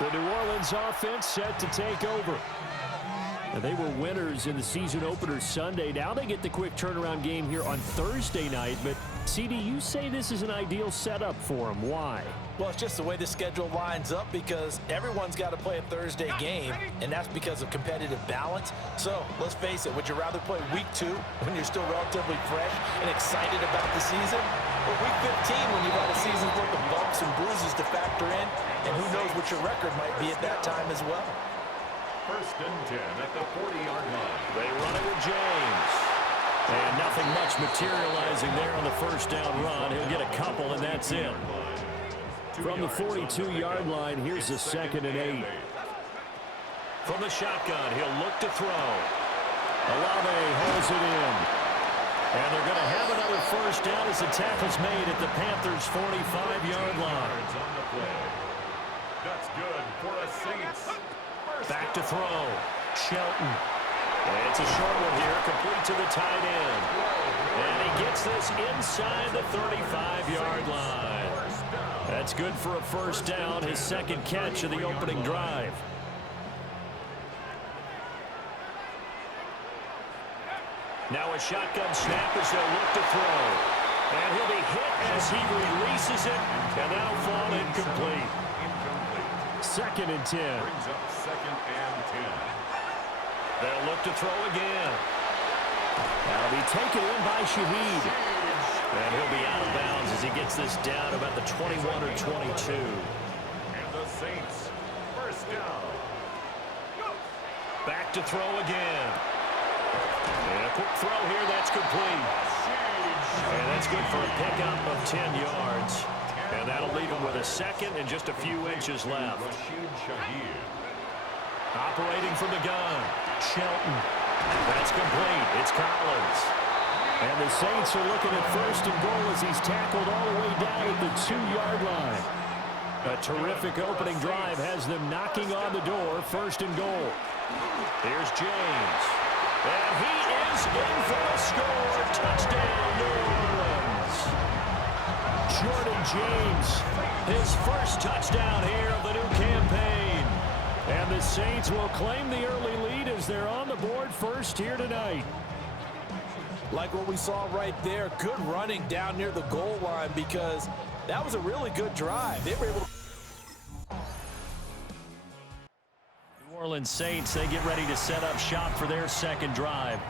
The New Orleans offense set to take over. And they were winners in the season opener Sunday. Now they get the quick turnaround game here on Thursday night. But, CD, you say this is an ideal setup for them. Why? Well, it's just the way the schedule lines up because everyone's got to play a Thursday game, and that's because of competitive balance. So, let's face it, would you rather play week 2 when you're still relatively fresh and excited about the season? Or week 15 when you've had a season's worth of bumps and bruises to factor in, and who knows what your record might be at that time as well. First and 10 at the 40-yard line. They run it with James. And nothing much materializing there on the first down run. He'll get a couple, and that's it. From the 42-yard line, here's a 2nd and 8. From the shotgun, he'll look to throw. Olave holds it in. And they're going to have another first down as the tackle's made at the Panthers' 45-yard line. On the play. That's good for the Saints. Back to throw. Shelton. And it's a short one here, complete to the tight end. And he gets this inside the 35-yard line. That's good for a first down, his 2nd catch of the opening drive. Now a shotgun snap as they'll look to throw. And he'll be hit as he releases it, and that'll fall incomplete. 2nd and 10. Brings up 2nd and 10. They'll look to throw again. That'll be taken in by Shaheed. And he'll be out of bounds as he gets this down about the 21 or 22. And the Saints, first down. Back to throw again. And a quick throw here, that's complete. And that's good for a pickup of 10 yards. And that'll leave him with a 2nd and just a few inches left. Rashid Shaheed. Operating from the gun, Shelton. That's complete. It's Collins. And the Saints are looking at 1st and goal as he's tackled all the way down at the 2-yard line. A terrific opening drive has them knocking on the door, 1st and goal. Here's James. And he is in for a score. Touchdown, New Orleans. Jordan James, his first touchdown here of the new campaign. And the Saints will claim the early lead as they're on the board first here tonight. Like what we saw right there, good running down near the goal line because that was a really good drive. They were able to... New Orleans Saints, they get ready to set up shop for their 2nd drive.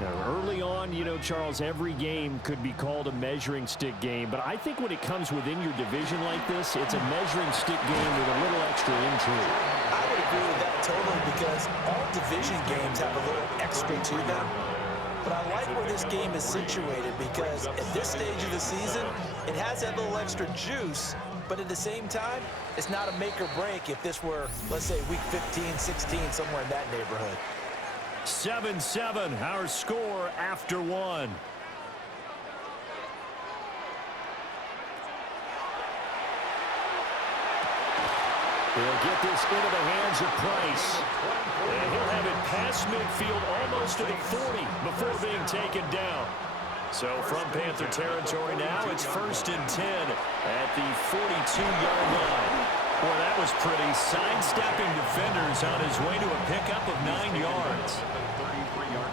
Now, early on, you know, Charles, every game could be called a measuring stick game, but I think when it comes within your division like this, it's a measuring stick game with a little extra intrigue. I would agree with that totally because all division games have a little extra to them. But I like where this game is situated because at this stage of the season, it has that little extra juice, but at the same time, it's not a make or break if this were, let's say, week 15, 16, somewhere in that neighborhood. 7-7, our score after 1. They'll get this into the hands of Price. And he'll have it past midfield almost to the 40 before being taken down. So from Panther territory now, it's 1st and 10 at the 42-yard line. Boy, that was pretty. Sidestepping defenders on his way to a pickup of 9 yards.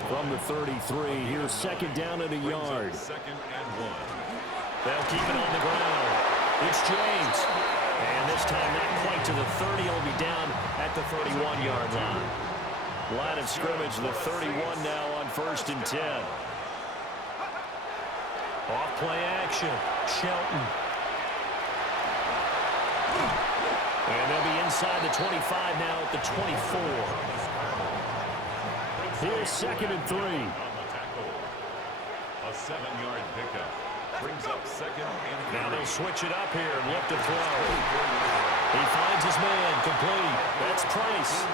From the 33, here's 2nd down and a yard. 2nd and 1. They'll keep it on the ground. It's James. And this time not quite to the 30. He'll be down at the 31-yard line. Line of scrimmage, the 31 now on 1st and 10. Off play action. Shelton. And they'll be inside the 25 now at the 24. Here's 2nd and 3. A 7-yard pickup. Brings up 2nd and 3. Now they'll switch it up here and look to throw. He finds his man, complete. That's Price.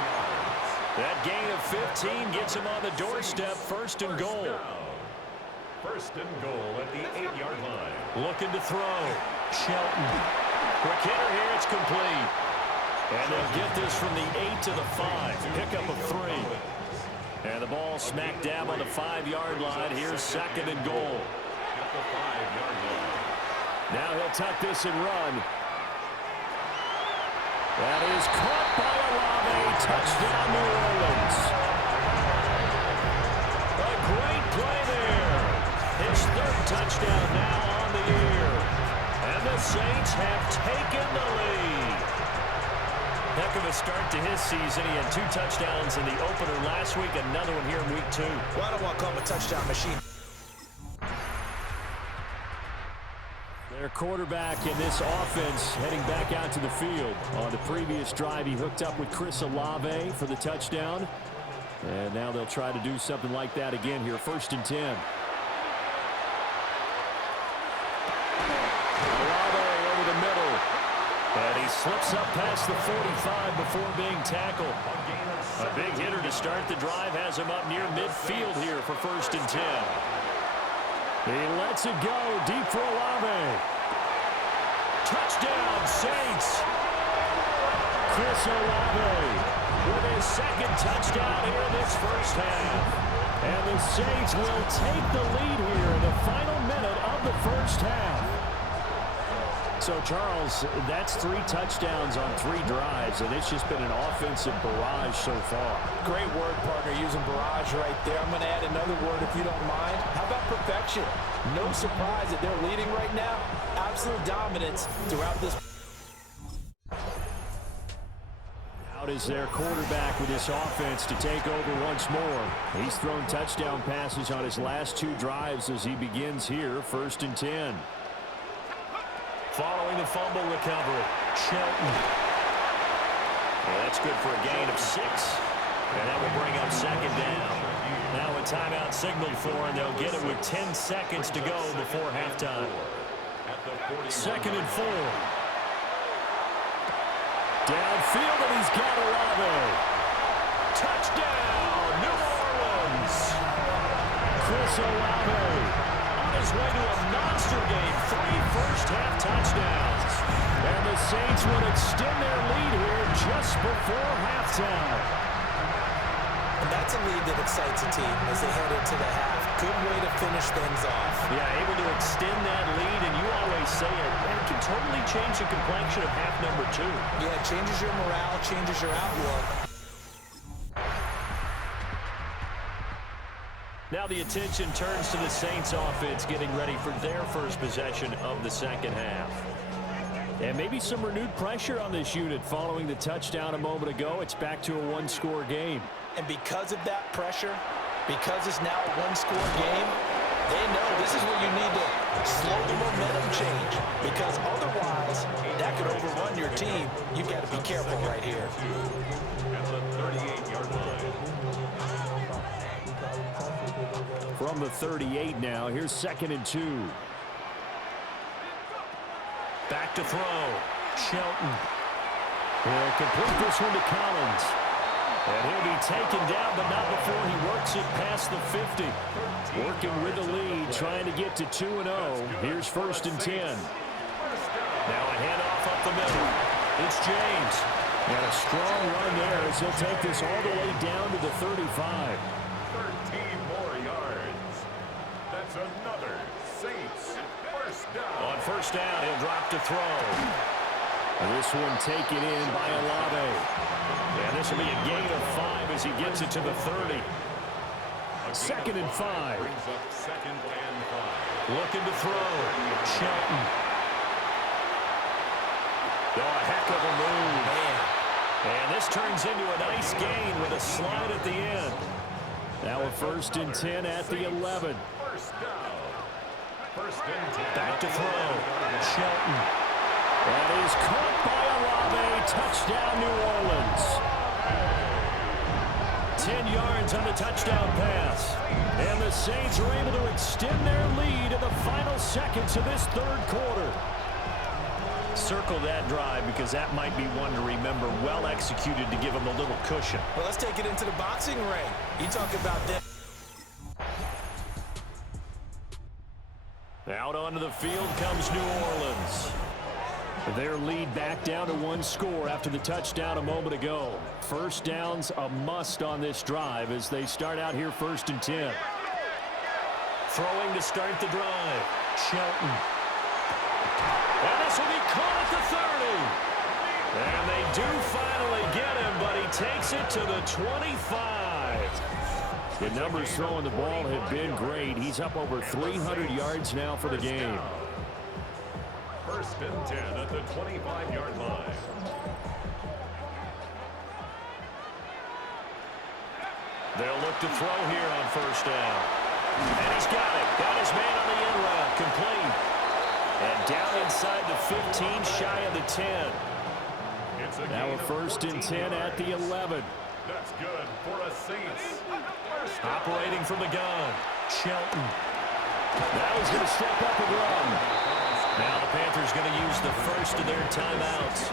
That gain of 15 gets him on the doorstep, 1st and goal. 1st and goal at the 8-yard line. Looking to throw. Shelton. Quick hitter here, it's complete. And they'll get this from the 8 to the 5. Pickup of 3. And the ball smack dab on the 5-yard line. Here's 2nd and goal. At the 5-yard line. Now he'll tuck this and run. That is caught by Olave. Touchdown, New Orleans. A great play there. His third touchdown now on the year. And the Saints have taken the lead. Heck of a start to his season. He had 2 touchdowns in the opener last week, another one here in week 2. Well, I don't want to call him a touchdown machine. Their quarterback in this offense heading back out to the field. On the previous drive, he hooked up with Chris Olave for the touchdown. And now they'll try to do something like that again here. 1st and 10. And he slips up past the 45 before being tackled. A big hitter to start the drive has him up near midfield here for 1st and 10. He lets it go deep for Olave. Touchdown, Saints. Chris Olave with his 2nd touchdown here in this first half. And the Saints will take the lead here in the final minute of the first half. So, Charles, that's 3 touchdowns on 3 drives, and it's just been an offensive barrage so far. Great word, partner, using barrage right there. I'm going to add another word if you don't mind. How about perfection? No surprise that they're leading right now. Absolute dominance throughout this. Out is their quarterback with this offense to take over once more. He's thrown touchdown passes on his last 2 drives as he begins here, 1st and 10. Following the fumble recovery, Shelton. Well, that's good for a gain of 6. And that will bring up 2nd down. Now a timeout signaled for, and they'll get it with 10 seconds to go before halftime. 2nd and 4. Downfield, and he's got Olave. Touchdown, New Orleans. Chris Olave on his way to a monster game. 3 first-half touchdowns. And the Saints would extend their lead here just before halftime. And that's a lead that excites a team as they head into the half. Good way to finish things off. Yeah, able to extend that lead, and you always say it, it can totally change the complexion of half number 2. Yeah, it changes your morale, changes your outlook. Now the attention turns to the Saints offense getting ready for their first possession of the second half. And maybe some renewed pressure on this unit following the touchdown a moment ago. It's back to a 1-score game. And because of that pressure, because it's now a 1-score game, they know this is where you need to slow the momentum change. Because otherwise, that could overrun your team. You've got to be careful right here. At the 38-yard line. From the 38 now, here's 2nd and 2. Back to throw. Shelton. Will complete this one to Collins. And he'll be taken down, but not before he works it past the 50. Working with the lead, trying to get to 2-0. Here's 1st and 10. Now a handoff up the middle. It's James. And a strong run there as he'll take this all the way down to the 35. 13 more yards. That's another Saints first down. On 1st down, he'll drop to throw. And this one taken in by Olave. And this will be a gain of 5 as he gets it to the 30. 2nd and 5. Brings up 2nd and 5. Looking to throw. Shelton. Oh, a heck of a move. Man. And this turns into a nice gain with a slide at the end. Now a 1st and 10 at the 11. First down. 1st and 10. Back to throw. Shelton. That is caught by Olave. Touchdown, New Orleans. 10 yards on the touchdown pass. And the Saints are able to extend their lead in the final seconds of this 3rd quarter. Circle that drive because that might be one to remember. Well executed to give them a little cushion. Well, let's take it into the boxing ring. You talk about that. Out onto the field comes New Orleans. Their lead back down to 1 score after the touchdown a moment ago. 1st down's a must on this drive as they start out here 1st and 10. Throwing to start the drive. Shelton. And this will be caught at the 30. And they do finally get him, but he takes it to the 25. The numbers throwing the ball have been great. He's up over 300 yards now for the game. First and 10 at the 25-yard line. They'll look to throw here on first down. And he's got it. Got his man on the end route. Complete. And down inside the 15, shy of the 10. Now a first and 10 at the 11. That's good for a Saints. Operating from the gun, Shelton. Now he's going to step up and run. Now the Panthers going to use the first of their timeouts.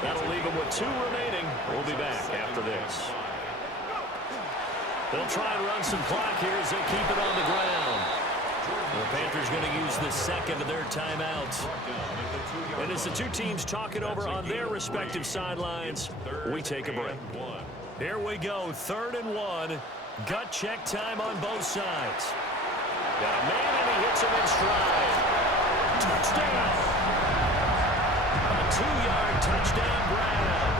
That'll leave them with 2 remaining. We'll be back after this. They'll try and run some clock here as they keep it on the ground. The Panthers going to use the second of their timeouts. And as the two teams talk it over on their respective sidelines, we take a break. Here we go, 3rd and 1. Gut check time on both sides. Got a man and he hits him in stride. Touchdown. A 2-yard touchdown grab.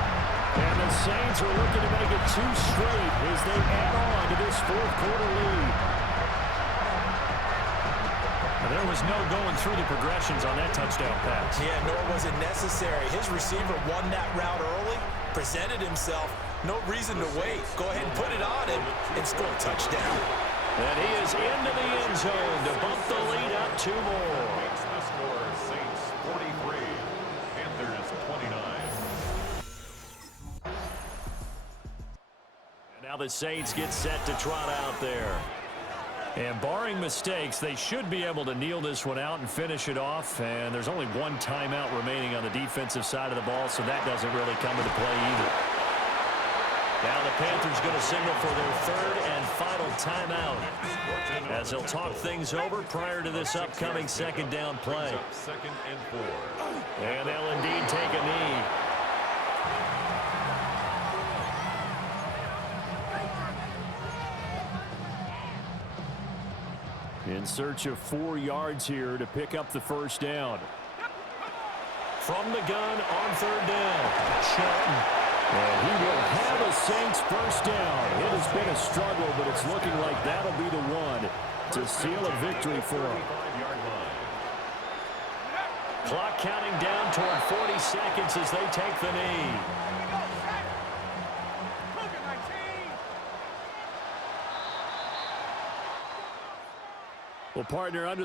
And the Saints are looking to make it 2 straight as they add on to this 4th quarter lead. There was no going through the progressions on that touchdown pass. Yeah, nor was it necessary. His receiver won that route early, presented himself. No reason to wait. Go ahead and put it on him and score a touchdown. And he is into the end zone to bump the lead up 2 more. Makes the score Saints 43, Panthers 29. And now the Saints get set to trot out there. And barring mistakes, they should be able to kneel this one out and finish it off. And there's only 1 timeout remaining on the defensive side of the ball, so that doesn't really come into play either. Now the Panthers going to signal for their 3rd and final timeout as they'll talk things over prior to this upcoming 2nd down play. 2nd and 4. And they'll indeed take a knee. In search of 4 yards here to pick up the first down. From the gun on 3rd down, Shelton. And he will have a Saints first down. It has been a struggle, but it's looking like that'll be the one to seal a victory for him. Clock counting down toward 40 seconds as they take the knee. Well, partner, under